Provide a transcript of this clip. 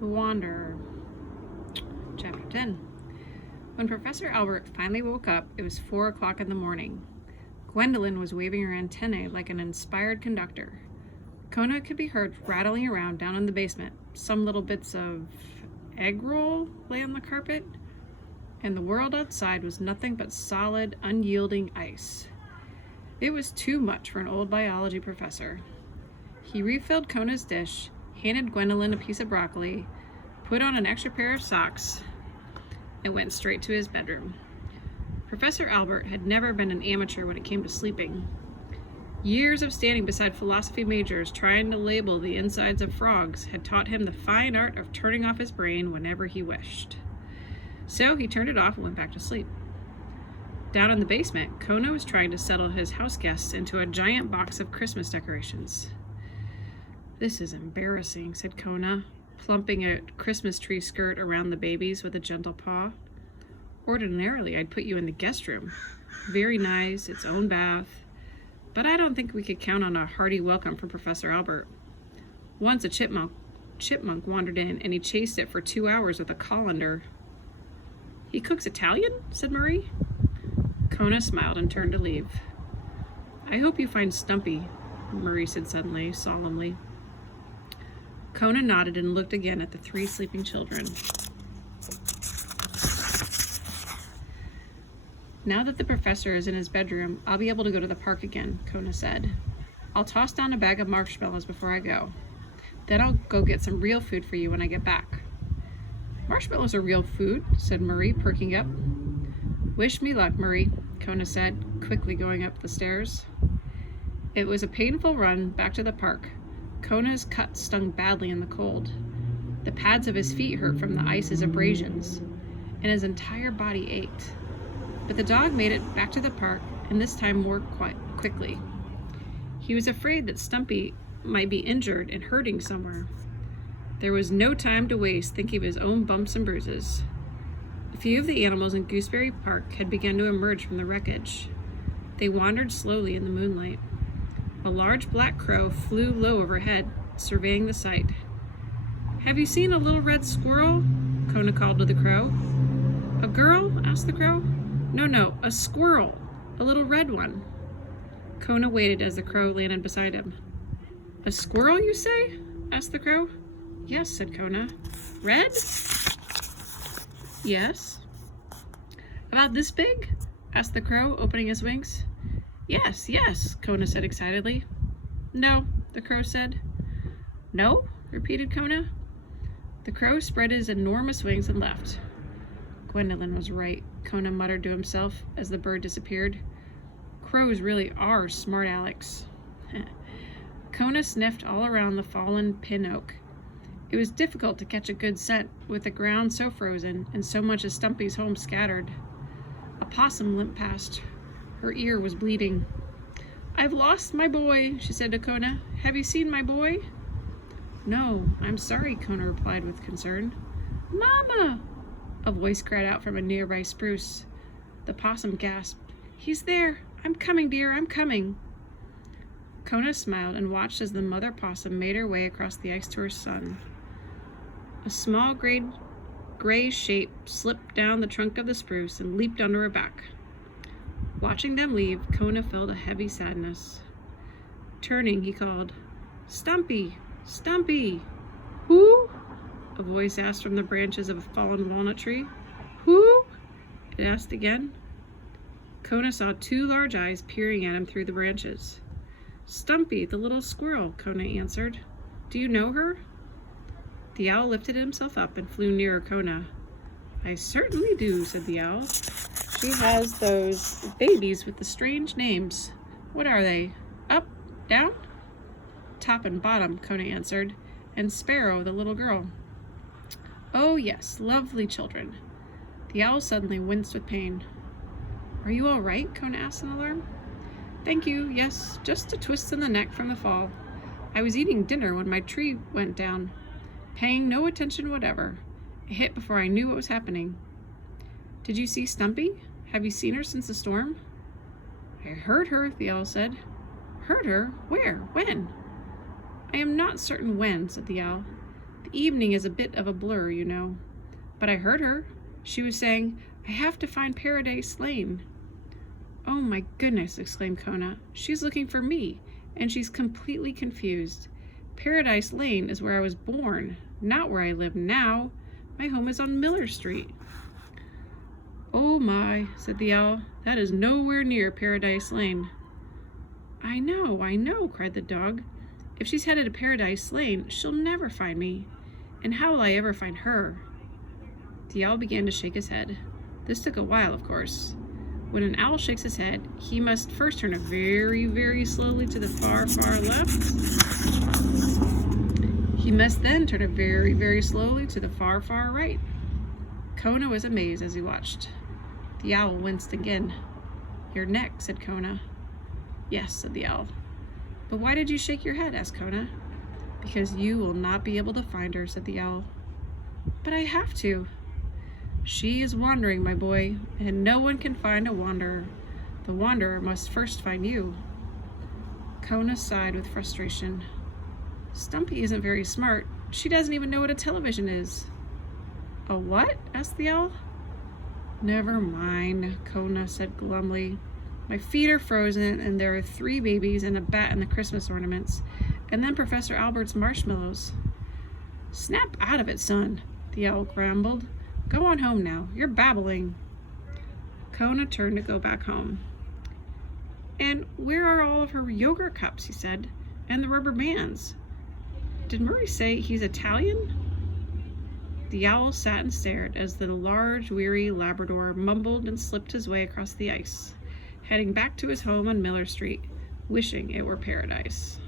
The Wanderer. Chapter 10. When Professor Albert finally woke up, it was 4 o'clock in the morning. Gwendolyn was waving her antennae like an inspired conductor. Kona could be heard rattling around down in the basement. Some little bits of egg roll lay on the carpet, and the world outside was nothing but solid, unyielding ice. It was too much for an old biology professor. He refilled Kona's dish, handed Gwendolyn a piece of broccoli, put on an extra pair of socks, and went straight to his bedroom. Professor Albert had never been an amateur when it came to sleeping. Years of standing beside philosophy majors trying to label the insides of frogs had taught him the fine art of turning off his brain whenever he wished. So he turned it off and went back to sleep. Down in the basement, Kona was trying to settle his house guests into a giant box of Christmas decorations. "This is embarrassing," said Kona, plumping a Christmas tree skirt around the babies with a gentle paw. "Ordinarily, I'd put you in the guest room. Very nice, its own bath. But I don't think we could count on a hearty welcome from Professor Albert. Once a chipmunk wandered in, and he chased it for 2 hours with a colander." "He cooks Italian?" said Marie. Kona smiled and turned to leave. "I hope you find Stumpy," Marie said suddenly, solemnly. Kona nodded and looked again at the 3 sleeping children. "Now that the professor is in his bedroom, I'll be able to go to the park again," Kona said. "I'll toss down a bag of marshmallows before I go. Then I'll go get some real food for you when I get back." "Marshmallows are real food," said Marie, perking up. "Wish me luck, Marie," Kona said, quickly going up the stairs. It was a painful run back to the park. Kona's cut stung badly in the cold. The pads of his feet hurt from the ice's abrasions, and his entire body ached. But the dog made it back to the park, and this time more quickly. He was afraid that Stumpy might be injured and hurting somewhere. There was no time to waste thinking of his own bumps and bruises. A few of the animals in Gooseberry Park had begun to emerge from the wreckage. They wandered slowly in the moonlight. A large black crow flew low overhead, surveying the sight. "Have you seen a little red squirrel?" Kona called to the crow. "A girl?" asked the crow. No, a squirrel, a little red one." Kona waited as the crow landed beside him. "A squirrel, you say?" asked the crow. "Yes," said Kona. "Red?" "Yes." "About this big?" asked the crow, opening his wings. Yes, Kona said excitedly. "No," the crow said. "No?" repeated Kona. The crow spread his enormous wings and left. "Gwendolyn was right," Kona muttered to himself as the bird disappeared. "Crows really are smart Alex." Kona sniffed all around the fallen pin oak. It was difficult to catch a good scent with the ground so frozen and so much of Stumpy's home scattered. A possum limped past. Her ear was bleeding. "I've lost my boy," she said to Kona. "Have you seen my boy?" "No, I'm sorry," Kona replied with concern. "Mama!" a voice cried out from a nearby spruce. The possum gasped. "He's there! I'm coming, dear, I'm coming." Kona smiled and watched as the mother possum made her way across the ice to her son. A small gray shape slipped down the trunk of the spruce and leaped onto her back. Watching them leave, Kona felt a heavy sadness. Turning, he called, "Stumpy! Stumpy!" "Who?" a voice asked from the branches of a fallen walnut tree. "Who?" it asked again. Kona saw 2 large eyes peering at him through the branches. "Stumpy, the little squirrel," Kona answered. "Do you know her?" The owl lifted himself up and flew nearer Kona. "I certainly do," said the owl. "She has those babies with the strange names. What are they? Up? Down?" "Top and bottom," Kona answered. "And Sparrow, the little girl." "Oh, yes, lovely children." The owl suddenly winced with pain. "Are you all right?" Kona asked in alarm. "Thank you, yes, just a twist in the neck from the fall. I was eating dinner when my tree went down, paying no attention whatever. It hit before I knew what was happening." "Did you see Stumpy? Have you seen her since the storm?" "I heard her," the owl said. "Heard her? Where? When?" "I am not certain when," said the owl. The evening is a bit of a blur, you know. But I heard her. She was saying, I have to find Paradise Lane. Oh my goodness, exclaimed Kona. She's looking for me, and she's completely confused. Paradise Lane is where I was born, not where I live now. My home is on Miller Street. Oh my, said the owl. That is nowhere near Paradise Lane. I know, cried the dog. If she's headed to Paradise Lane, she'll never find me. And how will I ever find her? The owl began to shake his head. This took a while, of course. When an owl shakes his head, he must first turn it very, very slowly to the far, far left. He must then turn it very, very slowly to the far, far right. Kona was amazed as he watched. The owl winced again. Your neck, said Kona. Yes, said the owl. But why did you shake your head? Asked Kona. Because you will not be able to find her, said the owl. But I have to. She is wandering, my boy, and no one can find a wanderer. The wanderer must first find you. Kona sighed with frustration. Stumpy isn't very smart. She doesn't even know what a television is. A what? Asked the owl. Never mind, Kona said glumly. My feet are frozen, and there are 3 babies and a bat in the Christmas ornaments, and then Professor Albert's marshmallows. Snap out of it, son, the owl grumbled. Go on home now. You're babbling. Kona turned to go back home. And where are all of her yogurt cups, he said, and the rubber bands? Did Murray say he's Italian? The owl sat and stared as the large, weary Labrador mumbled and slipped his way across the ice, heading back to his home on Miller Street, wishing it were paradise.